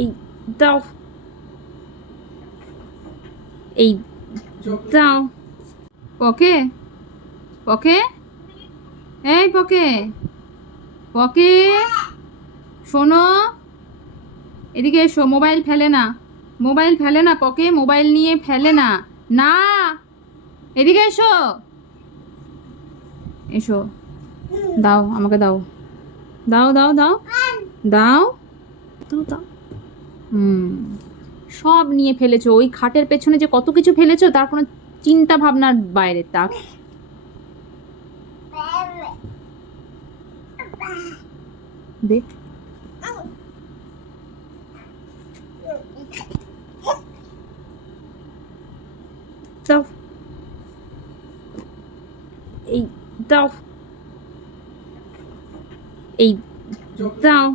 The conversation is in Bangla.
এই দাও, এই দাও। পকে, পকে, এই পকে, পকে, শোনো, এদিকে এসো। মোবাইল ফেলে না, মোবাইল ফেলে না পকে, মোবাইল নিয়ে ফেলে না। না, এদিকে এসো, এসো। দাও, আমাকে দাও, দাও দাও দাও দাও দাও দাও। সব নিয়ে ফেলেছো। ওই খাটের পেছনে যে কত কিছু ফেলেছো তার কোনো চিন্তা ভাবনার বাইরে। তা দে, দাও, এই দাও, এই দাও।